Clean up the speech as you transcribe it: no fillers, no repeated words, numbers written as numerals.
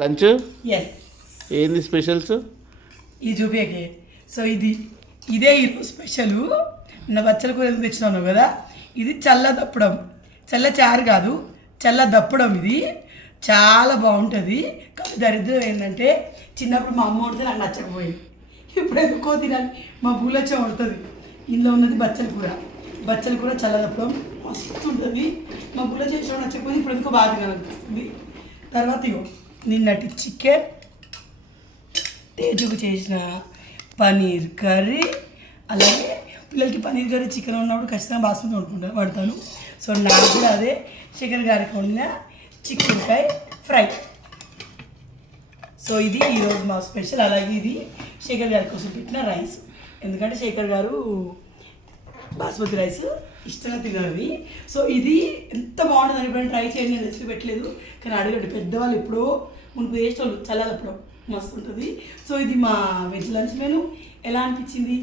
Lunch yes ఏంది specials ఇది చూపించకే. So ఇదే ఈరోజు స్పెషల్. నిన్న బచ్చల కూర ఎందుకు తెచ్చినాను కదా, ఇది చల్ల దప్పడం, చల్ల చారు కాదు చల్ల దప్పడం. ఇది చాలా బాగుంటుంది. కానీ దరిద్రం ఏంటంటే చిన్నప్పుడు మా అమ్మ వండితే నాకు నచ్చకపోయింది, ఇప్పుడు ఎందుకో తినాలి. మా బూలచ్చ వండుతుంది. ఇందులో ఉన్నది బచ్చల కూర చల్ల దప్పడం మస్తు ఉంటుంది. మా బూల చేసిన నచ్చకపోయింది, ఇప్పుడు ఎందుకో బాగా తినాలనిపిస్తుంది. తర్వాత ఇగో నిన్నటి చికెన్, తేజుకు చేసిన పనీర్ కర్రీ, అలాగే పిల్లలకి పనీర్ కర్రీ చికెన్ ఉన్నప్పుడు ఖచ్చితంగా బాస్మతి పడతాను. సో నాకు కూడా అదే శేఖర్ గారికి వండిన చికెన్ ఫ్రై ఫ్రై. సో ఇది ఈరోజు మా స్పెషల్. అలాగే ఇది శేఖర్ గారి కోసం పెట్టిన రైస్, ఎందుకంటే శేఖర్ గారు బాస్మతి రైస్ ఇష్టంగా తినాలని. సో ఇది ఎంత బాగుంటుందని ఎప్పుడైనా ట్రై చేయండి. నేను రెసిపీ పెట్టలేదు కానీ అడగండి, పెద్దవాళ్ళు ఎప్పుడో మునుపు వేసేవాళ్ళు చల్లదప్పుడు మస్తు ఉంటుంది. సో ఇది మా వెజ్ లంచ్ మెను. ఎలా అనిపించింది?